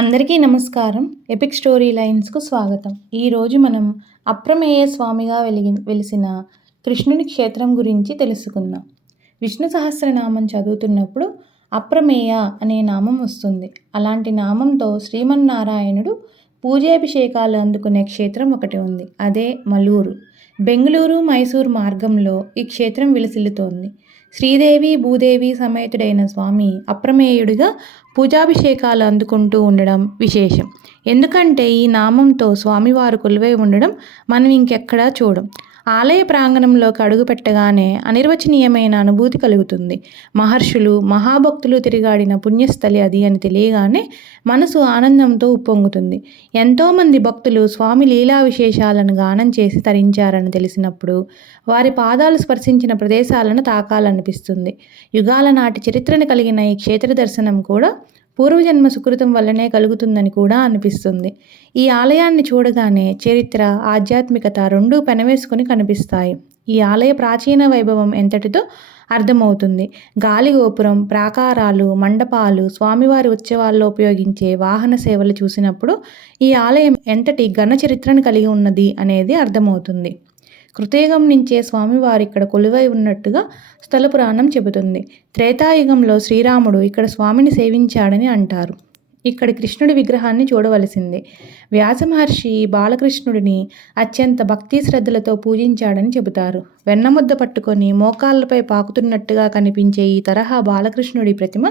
అందరికీ నమస్కారం. Epic story లైన్స్కు స్వాగతం. ఈరోజు మనం అప్రమేయ స్వామిగా వెలిగి వెలిసిన కృష్ణుని క్షేత్రం గురించి తెలుసుకుందాం. విష్ణు సహస్రనామం చదువుతున్నప్పుడు అప్రమేయ అనే నామం వస్తుంది. అలాంటి నామంతో శ్రీమన్నారాయణుడు పూజాభిషేకాలు అందుకునే క్షేత్రం ఒకటి ఉంది. అదే మలూరు. బెంగళూరు మైసూరు మార్గంలో ఈ క్షేత్రం విలసిల్లుతోంది. శ్రీదేవి భూదేవి సమేతుడైన స్వామి అప్రమేయుడిగా పూజాభిషేకాలు అందుకుంటూ ఉండడం విశేషం. ఎందుకంటే ఈ నామంతో స్వామివారు కొలువై ఉండడం మనం ఇంకెక్కడా చూడం. ఆలయ ప్రాంగణంలోకి అడుగుపెట్టగానే అనిర్వచనీయమైన అనుభూతి కలుగుతుంది. మహర్షులు మహాభక్తులు తిరిగాడిన పుణ్యస్థలి అది అని తెలియగానే మనసు ఆనందంతో ఉప్పొంగుతుంది. ఎంతోమంది భక్తులు స్వామి లీలా విశేషాలను గానం చేసి తరించారని తెలిసినప్పుడు వారి పాదాలు స్పర్శించిన ప్రదేశాలను తాకాలనిపిస్తుంది. యుగాల నాటి చరిత్రను కలిగిన ఈ క్షేత్ర దర్శనం కూడా పూర్వజన్మ సుకృతం వల్లనే కలుగుతుందని కూడా అనిపిస్తుంది. ఈ ఆలయాన్ని చూడగానే చరిత్ర ఆధ్యాత్మికత రెండూ పెనవేసుకుని కనిపిస్తాయి. ఈ ఆలయ ప్రాచీన వైభవం ఎంతటితో అర్థమవుతుంది. గాలి గోపురం ప్రాకారాలు మండపాలు స్వామివారి ఉత్సవాల్లో ఉపయోగించే వాహన సేవలు చూసినప్పుడు ఈ ఆలయం ఎంతటి ఘన చరిత్రను కలిగి ఉన్నది అనేది అర్థమవుతుంది. కృతయుగం నుంచే స్వామివారు ఇక్కడ కొలువై ఉన్నట్టుగా స్థల పురాణం చెబుతుంది. త్రేతాయుగంలో శ్రీరాముడు ఇక్కడ స్వామిని సేవించాడని అంటారు. ఇక్కడ కృష్ణుడి విగ్రహాన్ని చూడవలసిందే. వ్యాసమహర్షి బాలకృష్ణుడిని అత్యంత భక్తి శ్రద్ధలతో పూజించాడని చెబుతారు. వెన్నముద్ద పట్టుకొని మోకాళ్ళపై పాకుతున్నట్టుగా కనిపించే ఈ తరహా బాలకృష్ణుడి ప్రతిమ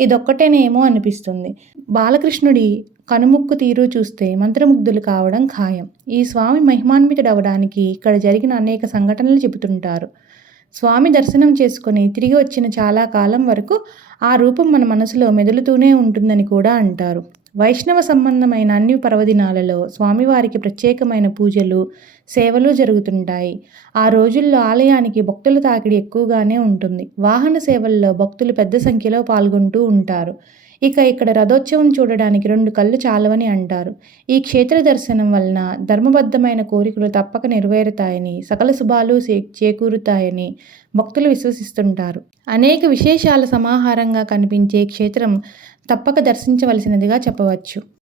ఇదొక్కటేనేమో అనిపిస్తుంది. బాలకృష్ణుడి కనుముక్కు తీరు చూస్తే మంత్రముగ్ధులు కావడం ఖాయం. ఈ స్వామి మహిమాన్వితుడవడానికి ఇక్కడ జరిగిన అనేక సంఘటనలు చెబుతుంటారు. స్వామి దర్శనం చేసుకుని తిరిగి వచ్చిన చాలా కాలం వరకు ఆ రూపం మన మనసులో మెదులుతూనే ఉంటుందని కూడా అంటారు. వైష్ణవ సంబంధమైన అన్ని పర్వదినాలలో స్వామివారికి ప్రత్యేకమైన పూజలు సేవలు జరుగుతుంటాయి. ఆ రోజుల్లో ఆలయానికి భక్తుల తాకిడి ఎక్కువగానే ఉంటుంది. వాహన సేవల్లో భక్తులు పెద్ద సంఖ్యలో పాల్గొంటూ ఉంటారు. ఇక ఇక్కడ రథోత్సవం చూడడానికి రెండు కళ్ళు చాలవని అంటారు. ఈ క్షేత్ర దర్శనం వలన ధర్మబద్ధమైన కోరికలు తప్పక నెరవేరుతాయని సకల శుభాలు చేకూరుతాయని భక్తులు విశ్వసిస్తుంటారు. అనేక విశేషాల సమాహారంగా కనిపించే క్షేత్రం తప్పక దర్శించవలసినదిగా చెప్పవచ్చు.